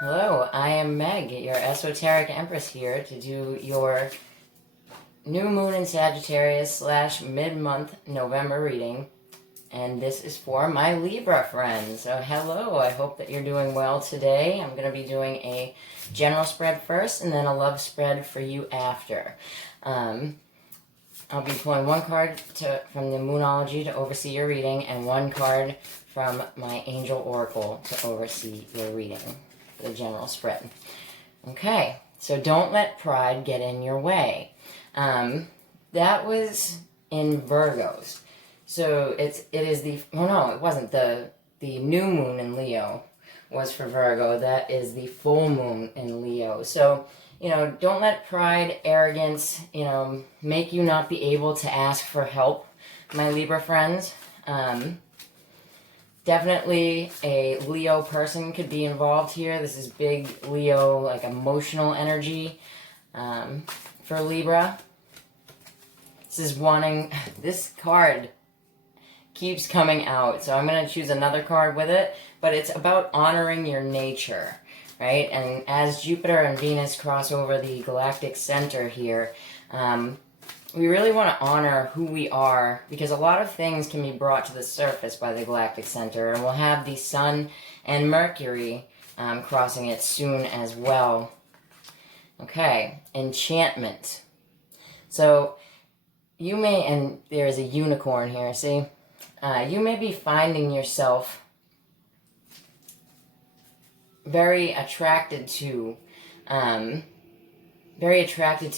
Hello, I am Meg, your esoteric empress here to do your new moon in Sagittarius / mid-month November reading. And this is for my Libra friends. So hello, I hope that you're doing well today. I'm going to be doing a general spread first and then a love spread for you after. I'll be pulling one card from the Moonology to oversee your reading and one card from my Angel Oracle to oversee your reading. The general spread. Okay, so don't let pride get in your way. That was in Virgos. So it wasn't. The new moon in Leo was for Virgo. That is the full moon in Leo. So, don't let pride, arrogance, make you not be able to ask for help, my Libra friends. Definitely a Leo person could be involved here. This is big Leo, like emotional energy for Libra. This card keeps coming out, so I'm going to choose another card with it, but it's about honoring your nature, right? And as Jupiter and Venus cross over the galactic center here, we really want to honor who we are, because a lot of things can be brought to the surface by the galactic center, and we'll have the Sun and Mercury crossing it soon as well. Okay, enchantment. So you may, and there's a unicorn here, see? You may be finding yourself very attracted to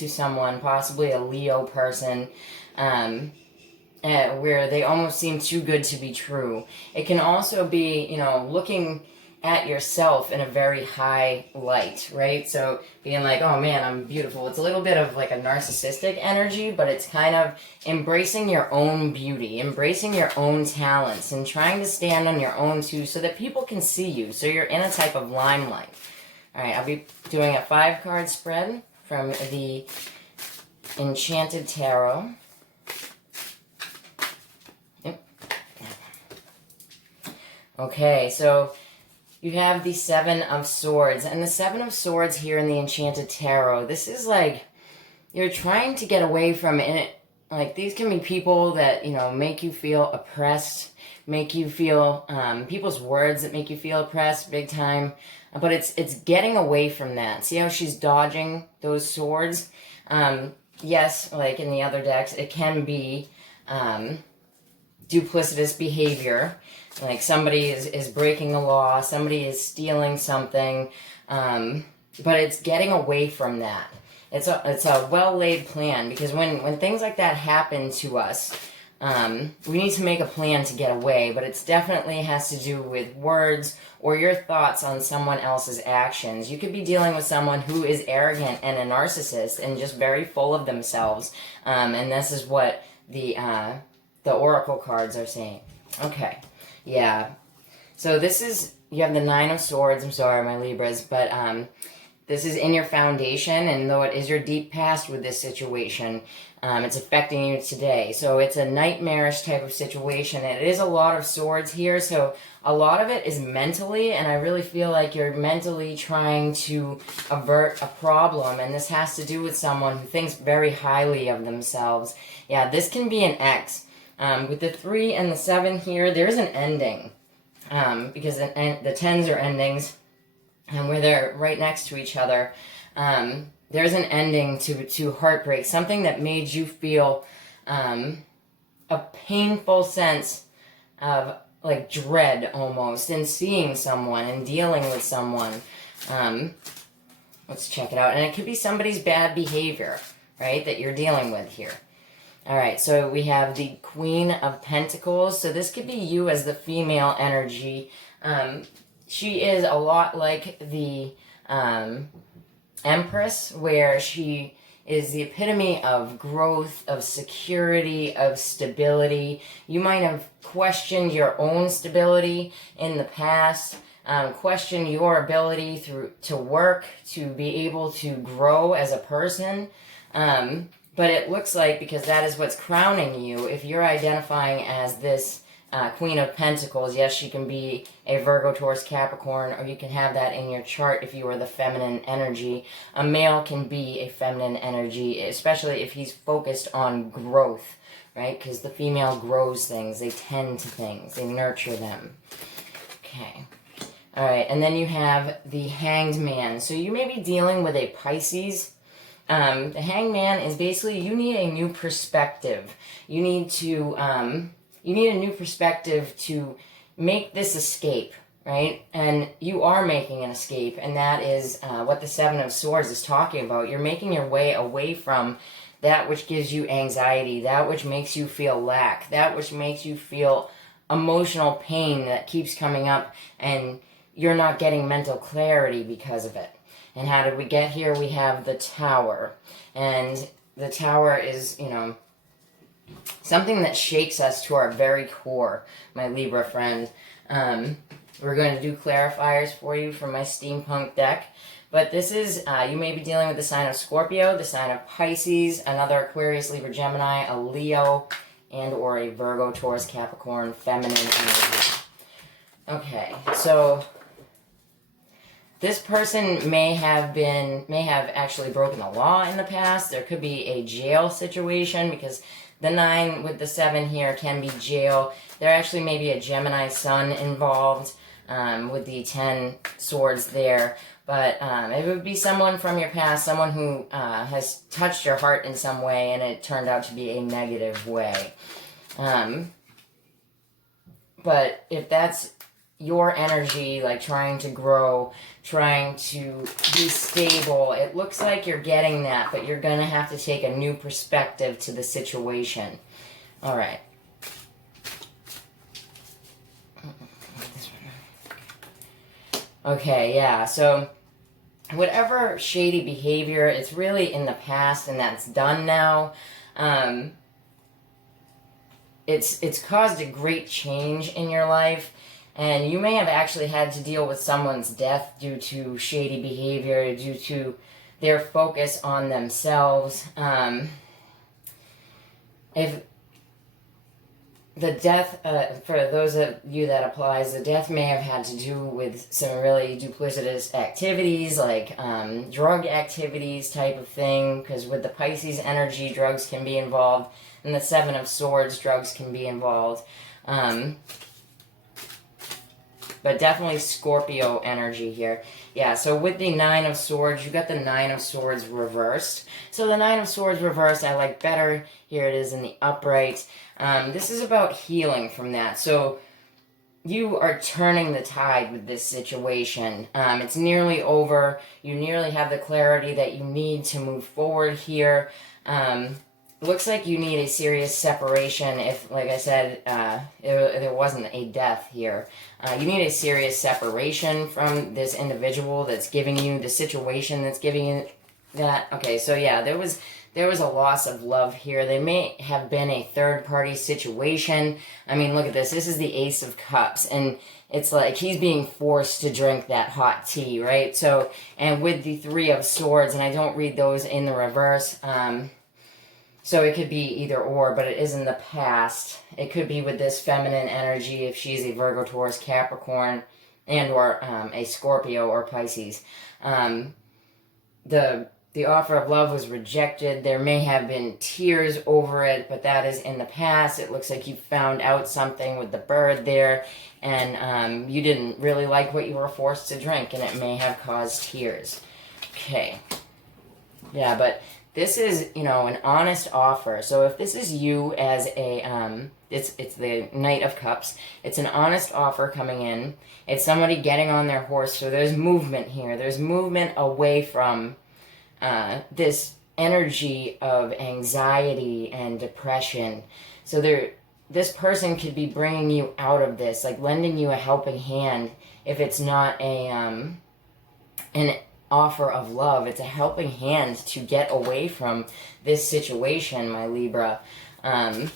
someone, possibly a Leo person, where they almost seem too good to be true. It can also be, looking at yourself in a very high light, right? So being like, oh man, I'm beautiful. It's a little bit of like a narcissistic energy, but it's kind of embracing your own beauty, embracing your own talents, and trying to stand on your own too, so that people can see you, so you're in a type of limelight. All right, I'll be doing a 5-card spread from the Enchanted Tarot. Yep. Okay, so you have the 7 of Swords, and the 7 of Swords here in the Enchanted Tarot, this is like, you're trying to get away from it. Like, these can be people that, make you feel oppressed, make you feel, people's words that make you feel oppressed big time. But it's getting away from that. See how she's dodging those swords? Yes, like in the other decks, it can be duplicitous behavior. Like somebody is breaking the law, somebody is stealing something, but it's getting away from that. It's a well-laid plan, because when things like that happen to us, we need to make a plan to get away, but it definitely has to do with words or your thoughts on someone else's actions. You could be dealing with someone who is arrogant and a narcissist and just very full of themselves, and this is what the oracle cards are saying. Okay, yeah. So you have the 9 of Swords, I'm sorry, my Libras, but this is in your foundation, and though it is your deep past with this situation, it's affecting you today. So it's a nightmarish type of situation. It is a lot of swords here, so a lot of it is mentally, and I really feel like you're mentally trying to avert a problem, and this has to do with someone who thinks very highly of themselves. Yeah, this can be an ex. With the 3 and the 7 here, there's an ending, because the 10s are endings, and where they're right next to each other. There's an ending to heartbreak, something that made you feel a painful sense of like dread almost in seeing someone and dealing with someone. Let's check it out. And it could be somebody's bad behavior, right, that you're dealing with here. All right, so we have the Queen of Pentacles. So this could be you as the female energy. She is a lot like the Empress, where she is the epitome of growth, of security, of stability. You might have questioned your own stability in the past, questioned your ability to work, to be able to grow as a person. But it looks like, because that is what's crowning you, if you're identifying as this Queen of Pentacles. Yes, she can be a Virgo, Taurus, Capricorn, or you can have that in your chart if you are the feminine energy. A male can be a feminine energy, especially if he's focused on growth, right? Because the female grows things, they tend to things, they nurture them. Okay. All right, and then you have the Hanged Man. So you may be dealing with a Pisces. The Hanged Man is basically you need a new perspective. You need to you need a new perspective to make this escape, right? And you are making an escape, and that is what the Seven of Swords is talking about. You're making your way away from that which gives you anxiety, that which makes you feel lack, that which makes you feel emotional pain that keeps coming up, and you're not getting mental clarity because of it. And how did we get here? We have the Tower. And the Tower is, you know, something that shakes us to our very core, my Libra friend. We're going to do clarifiers for you from my steampunk deck. But this is, you may be dealing with the sign of Scorpio, the sign of Pisces, another Aquarius, Libra, Gemini, a Leo, and or a Virgo, Taurus, Capricorn, feminine energy. Okay, so this person may have actually broken the law in the past. There could be a jail situation because the 9 with the 7 here can be jail. There actually may be a Gemini sun involved with the 10 swords there. But it would be someone from your past, someone who has touched your heart in some way and it turned out to be a negative way. But if that's your energy, like trying to grow, trying to be stable, it looks like you're getting that, but you're going to have to take a new perspective to the situation. All right. Okay, yeah, so whatever shady behavior, it's really in the past and that's done now. It's caused a great change in your life. And you may have actually had to deal with someone's death due to shady behavior, due to their focus on themselves. If the death, for those of you that applies, the death may have had to do with some really duplicitous activities, like drug activities type of thing, because with the Pisces energy, drugs can be involved, and the 7 of Swords, drugs can be involved. But definitely Scorpio energy here. Yeah, so with the 9 of Swords, you got the 9 of Swords reversed. So the 9 of Swords reversed, I like better. Here it is in the upright. This is about healing from that. So you are turning the tide with this situation. It's nearly over. You nearly have the clarity that you need to move forward here. Looks like you need a serious separation if, like I said, there wasn't a death here. You need a serious separation from this individual that's giving you the situation that's giving you that. Okay, so yeah, there was a loss of love here. There may have been a third-party situation. I mean, look at this. This is the Ace of Cups, and it's like he's being forced to drink that hot tea, right? So, and with the 3 of Swords, and I don't read those in the reverse, so it could be either or, but it is in the past. It could be with this feminine energy if she's a Virgo, Taurus, Capricorn, and or a Scorpio or Pisces. The offer of love was rejected. There may have been tears over it, but that is in the past. It looks like you found out something with the bird there, and you didn't really like what you were forced to drink, and it may have caused tears. Okay. Yeah, but this is, you know, an honest offer. So if this is you as a, it's the Knight of Cups. It's an honest offer coming in. It's somebody getting on their horse. So there's movement here. There's movement away from this energy of anxiety and depression. So this person could be bringing you out of this, like lending you a helping hand. If it's not an offer of love, it's a helping hand to get away from this situation, my Libra. The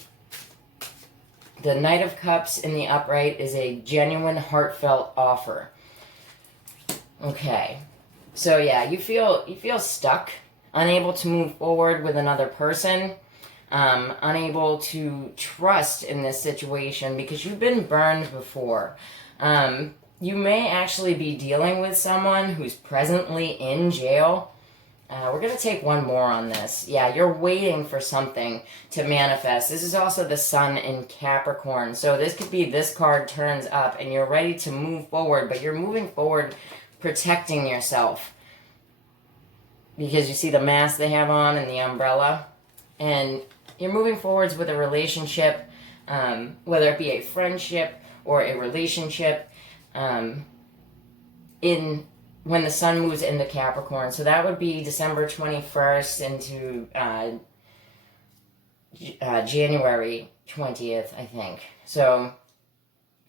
Knight of Cups in the upright is a genuine, heartfelt offer. Okay, so yeah, you feel stuck, unable to move forward with another person. unable to trust in this situation because you've been burned before. You may actually be dealing with someone who's presently in jail. We're going to take one more on this. Yeah, you're waiting for something to manifest. This is also the sun in Capricorn. So this could be this card turns up and you're ready to move forward, but you're moving forward protecting yourself. Because you see the mask they have on and the umbrella. And you're moving forwards with a relationship, whether it be a friendship or a relationship, when the sun moves into Capricorn. So that would be December 21st into January 20th, I think. So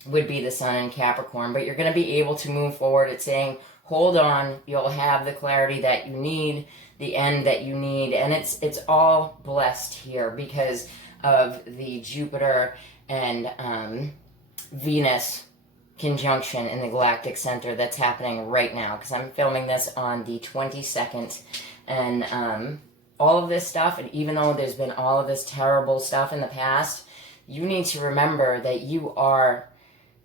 would be the sun in Capricorn. But you're going to be able to move forward. It's saying, hold on, you'll have the clarity that you need, the end that you need. And it's all blessed here because of the Jupiter and Venus conjunction in the galactic center that's happening right now, because I'm filming this on the 22nd, and all of this stuff, and even though there's been all of this terrible stuff in the past, you need to remember that you are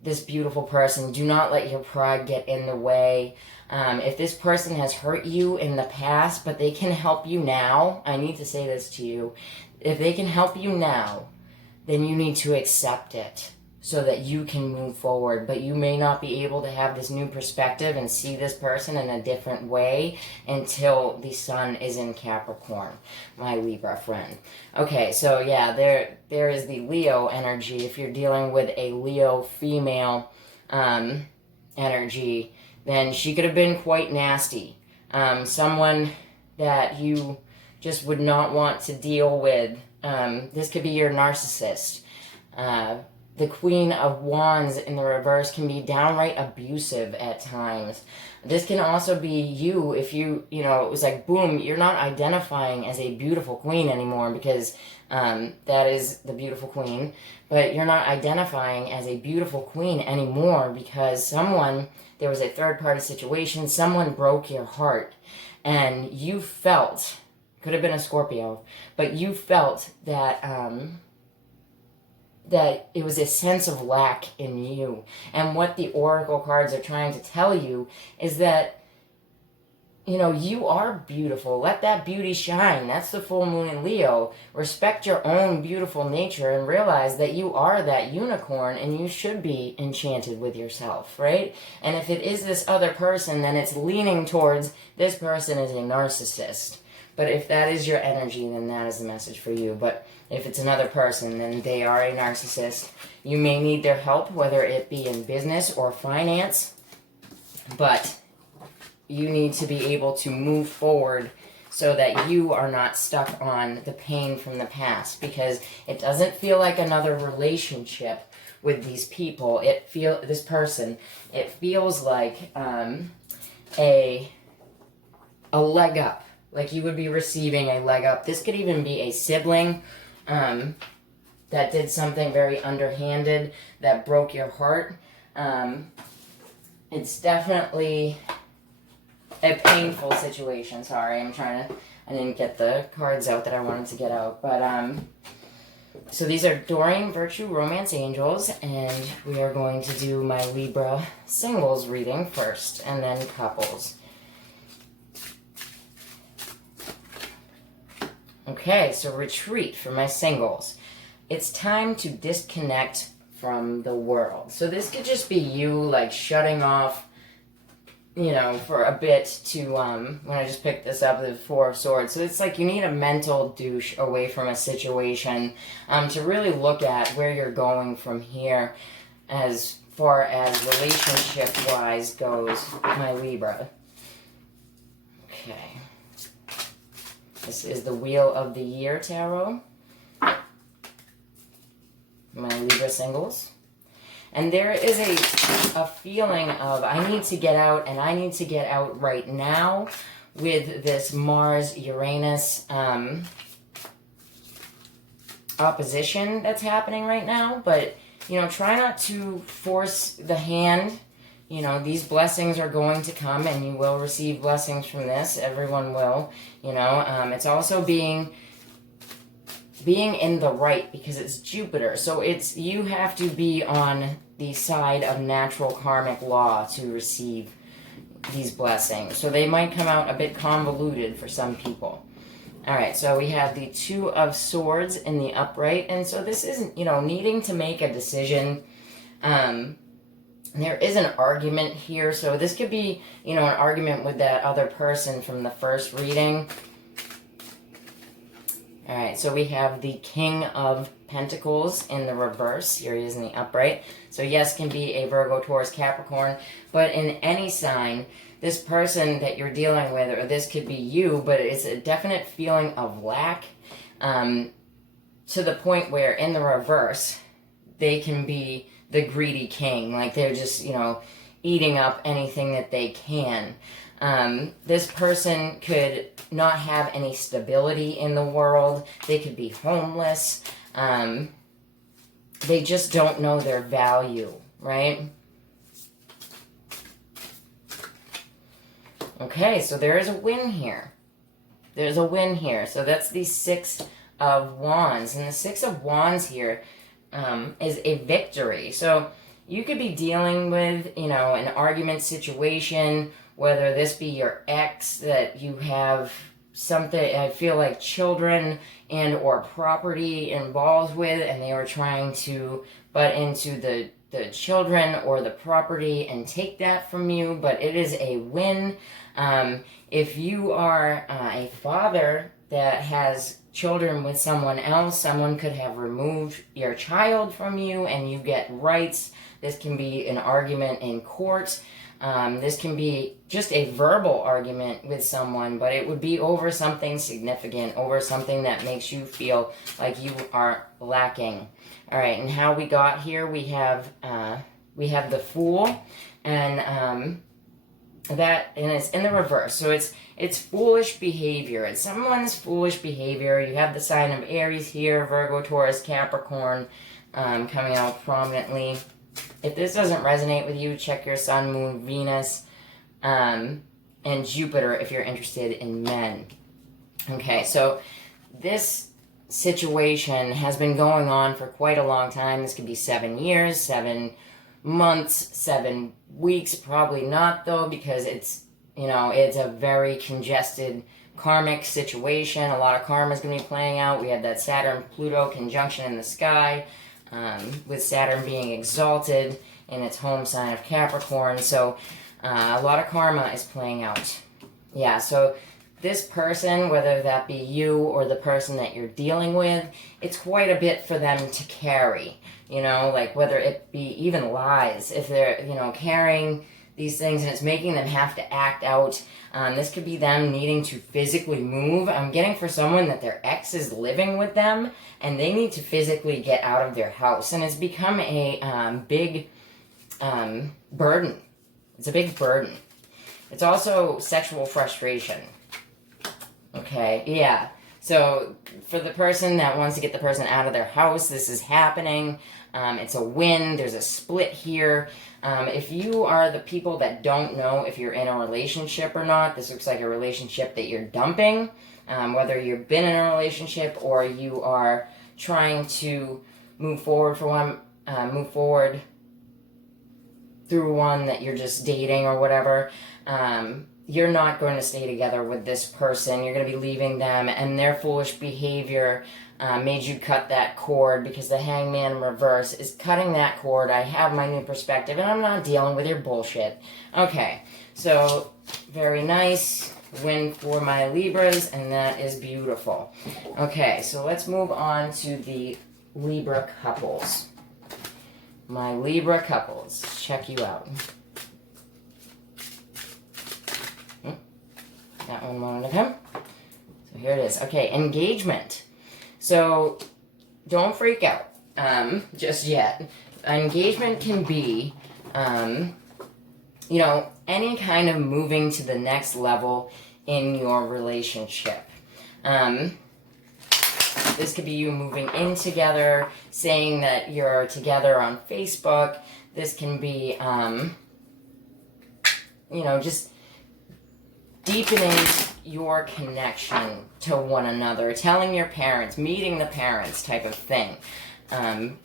this beautiful person. Do not let your pride get in the way. If this person has hurt you in the past, but they can help you now, I need to say this to you, if they can help you now, then you need to accept it, so that you can move forward. But you may not be able to have this new perspective and see this person in a different way until the sun is in Capricorn, my Libra friend. Okay, so yeah, there is the Leo energy. If you're dealing with a Leo female energy, then she could have been quite nasty. Someone that you just would not want to deal with. This could be your narcissist. The Queen of Wands in the reverse can be downright abusive at times. This can also be you if it was like, boom, you're not identifying as a beautiful queen anymore because that is the beautiful queen. But you're not identifying as a beautiful queen anymore because there was a third-party situation, someone broke your heart. And you felt, could have been a Scorpio, but you felt that that it was a sense of lack in you. And what the oracle cards are trying to tell you is that, you are beautiful. Let that beauty shine. That's the full moon in Leo. Respect your own beautiful nature and realize that you are that unicorn and you should be enchanted with yourself, right? And if it is this other person, then it's leaning towards this person is a narcissist. But if that is your energy, then that is the message for you. But if it's another person, then they are a narcissist. You may need their help, whether it be in business or finance. But you need to be able to move forward so that you are not stuck on the pain from the past. Because it doesn't feel like another relationship with these people. It feels like a leg up. Like you would be receiving a leg up. This could even be a sibling that did something very underhanded that broke your heart. It's definitely a painful situation. Sorry, I didn't get the cards out that I wanted to get out. But, so these are Doreen Virtue Romance Angels, and we are going to do my Libra singles reading first, and then couples. Okay, so retreat for my singles. It's time to disconnect from the world. So this could just be you, like, shutting off, for a bit to, when I just picked this up, the Four of Swords. So it's like you need a mental douche away from a situation to really look at where you're going from here as far as relationship-wise goes, my Libra. Okay. This is the Wheel of the Year Tarot. My Libra singles. And there is a feeling of, I need to get out, and I need to get out right now with this Mars-Uranus opposition that's happening right now. But, try not to force the hand. These blessings are going to come, and you will receive blessings from this. Everyone will, It's also being being in the right, because it's Jupiter. So it's, you have to be on the side of natural karmic law to receive these blessings. So they might come out a bit convoluted for some people. All right, so we have the Two of Swords in the upright. And so this isn't, you know, needing to make a decision. There is an argument here. So this could be, you know, an argument with that other person from the first reading. All right, so we have the King of Pentacles in the reverse. Here he is in the upright. So yes, can be a Virgo, Taurus, Capricorn. But in any sign, this person that you're dealing with, or this could be you, but it's a definite feeling of lack, to the point where in the reverse, they can be the greedy king. Like they're just, you know, eating up anything that they can. This person could not have any stability in the world. They could be homeless. They just don't know their value, right? Okay, so there is a win here. There's a win here. So that's the Six of Wands. And the Six of Wands here is a victory. So you could be dealing with, you know, an argument situation, whether this be your ex that you have something, I feel like children and or property involved with, and they were trying to butt into the children or the property and take that from you, but it is a win. If you are a father that has children with someone else, someone could have removed your child from you and you get rights. This can be an argument in court. This can be just a verbal argument with someone, but it would be over something significant, over something that makes you feel like you are lacking. All right, and how we got here, we have the Fool, and it's in the reverse. So it's foolish behavior. It's someone's foolish behavior. You have the sign of Aries here, Virgo, Taurus, Capricorn, coming out prominently. If this doesn't resonate with you, check your Sun, Moon, Venus, and Jupiter if you're interested in men. Okay, so this situation has been going on for quite a long time. This could be 7 years, 7 months, 7 weeks. Probably not, though, because it's, you know, it's a very congested karmic situation. A lot of karma is going to be playing out. We had that Saturn-Pluto conjunction in the sky, with Saturn being exalted in its home sign of Capricorn. So a lot of karma is playing out. Yeah, so this person, whether that be you or the person that you're dealing with, it's quite a bit for them to carry. You know, like whether it be even lies, if they're, you know, carrying these things and it's making them have to act out. This could be them needing to physically move. I'm getting for someone that their ex is living with them and they need to physically get out of their house. And it's become a big burden. It's a big burden. It's also sexual frustration. Okay, yeah. So for the person that wants to get the person out of their house, this is happening. It's a win. There's a split here. If you are the people that don't know if you're in a relationship or not, this looks like a relationship that you're dumping. Whether you've been in a relationship or you are trying to move forward through one that you're just dating or whatever. You're not going to stay together with this person. You're going to be leaving them, and their foolish behavior made you cut that cord, because the Hangman in reverse is cutting that cord. I have my new perspective, and I'm not dealing with your bullshit. Okay, so very nice win for my Libras, and that is beautiful. Okay, so let's move on to the Libra couples. My Libra couples, check you out. That one moment of him. So here it is. Okay, engagement. So don't freak out just yet. Engagement can be, you know, any kind of moving to the next level in your relationship. This could be you moving in together, saying that you're together on Facebook. This can be, you know, just deepening your connection to one another, telling your parents, meeting the parents type of thing.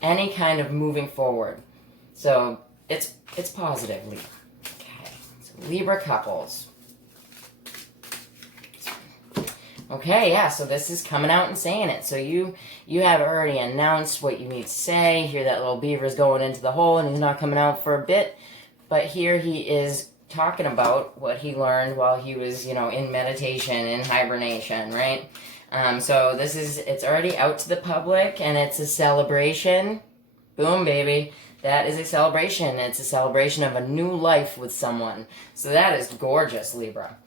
Any kind of moving forward. So it's positive, Libra. Okay, so Libra couples. Okay, yeah, so this is coming out and saying it. So you have already announced what you need to say. Here that little beaver's going into the hole and he's not coming out for a bit. But here he is talking about what he learned while he was, in meditation, in hibernation, right? So it's already out to the public and it's a celebration. Boom, baby. That is a celebration. It's a celebration of a new life with someone. So that is gorgeous, Libra.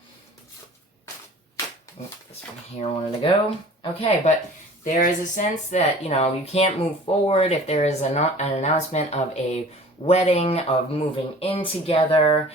This one here wanted to go. Okay, but there is a sense that, you can't move forward if there is an announcement of a wedding, of moving in together.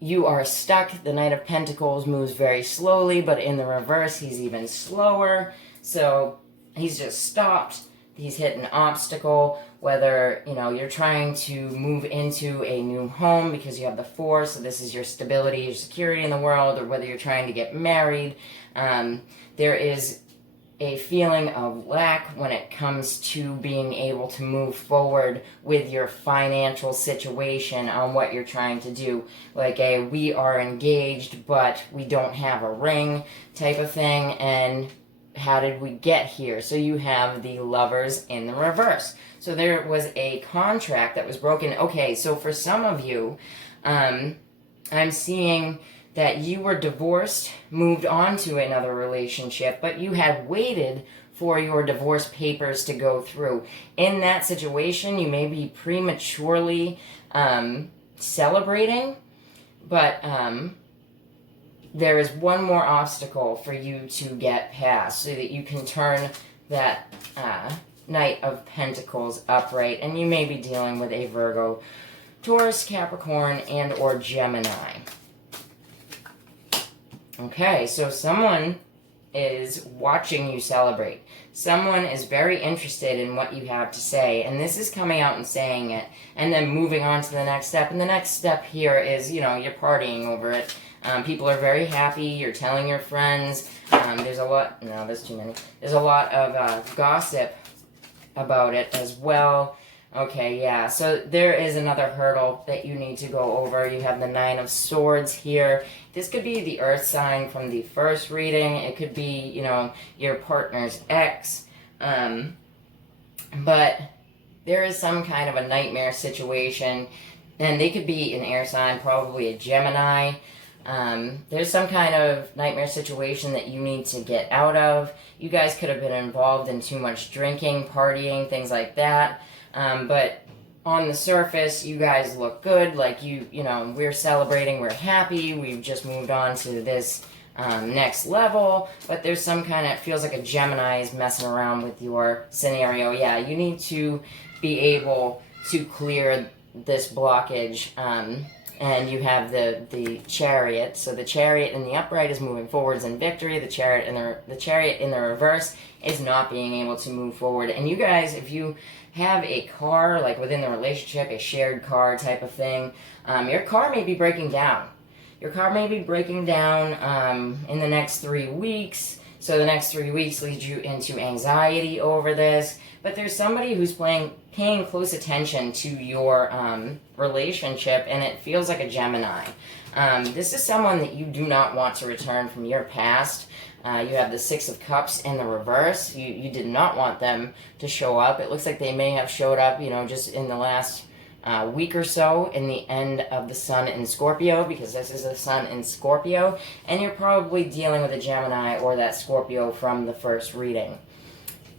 You are stuck. The Knight of Pentacles moves very slowly, but in the reverse, he's even slower. So he's just stopped. He's hit an obstacle, whether, you're trying to move into a new home because you have the Four, so this is your stability, your security in the world, or whether you're trying to get married. There is a feeling of lack when it comes to being able to move forward with your financial situation on what you're trying to do. Like we are engaged, but we don't have a ring type of thing, and how did we get here? So you have the Lovers in the reverse. So there was a contract that was broken. Okay, so for some of you, I'm seeing that you were divorced, moved on to another relationship, but you had waited for your divorce papers to go through. In that situation, you may be prematurely celebrating, but there is one more obstacle for you to get past so that you can turn that Knight of Pentacles upright, and you may be dealing with a Virgo, Taurus, Capricorn, and or Gemini. Okay, so someone is watching you celebrate. Someone is very interested in what you have to say, and this is coming out and saying it, and then moving on to the next step. And the next step here is, you're partying over it. People are very happy. You're telling your friends. There's a lot. No, there's too many. There's a lot of gossip about it as well. Okay, yeah. So there is another hurdle that you need to go over. You have the Nine of Swords here. This could be the Earth sign from the first reading. It could be, your partner's ex. But there is some kind of a nightmare situation. And they could be an air sign, probably a Gemini. There's some kind of nightmare situation that you need to get out of. You guys could have been involved in too much drinking, partying, things like that. But on the surface, you guys look good. Like we're celebrating, we're happy, we've just moved on to this next level. But there's some kind of, it feels like a Gemini is messing around with your scenario. Yeah, you need to be able to clear this blockage. And you have the Chariot. So the Chariot in the upright is moving forwards in victory. The Chariot in the reverse is not being able to move forward. And you guys, if you have a car, like within the relationship, a shared car type of thing, your car may be breaking down. Your car may be breaking down in the next 3 weeks. So the next 3 weeks leads you into anxiety over this. But there's somebody who's paying close attention to your relationship, and it feels like a Gemini. This is someone that you do not want to return from your past. You have the Six of Cups in the reverse. You did not want them to show up. It looks like they may have showed up, just in the last week or so, in the end of the Sun in Scorpio, because this is a Sun in Scorpio, and you're probably dealing with a Gemini or that Scorpio from the first reading.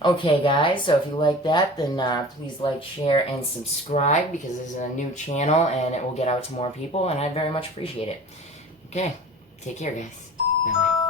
Okay, guys, so if you like that, then please like, share, and subscribe, because this is a new channel, and it will get out to more people, and I'd very much appreciate it. Okay, take care, guys. Bye-bye.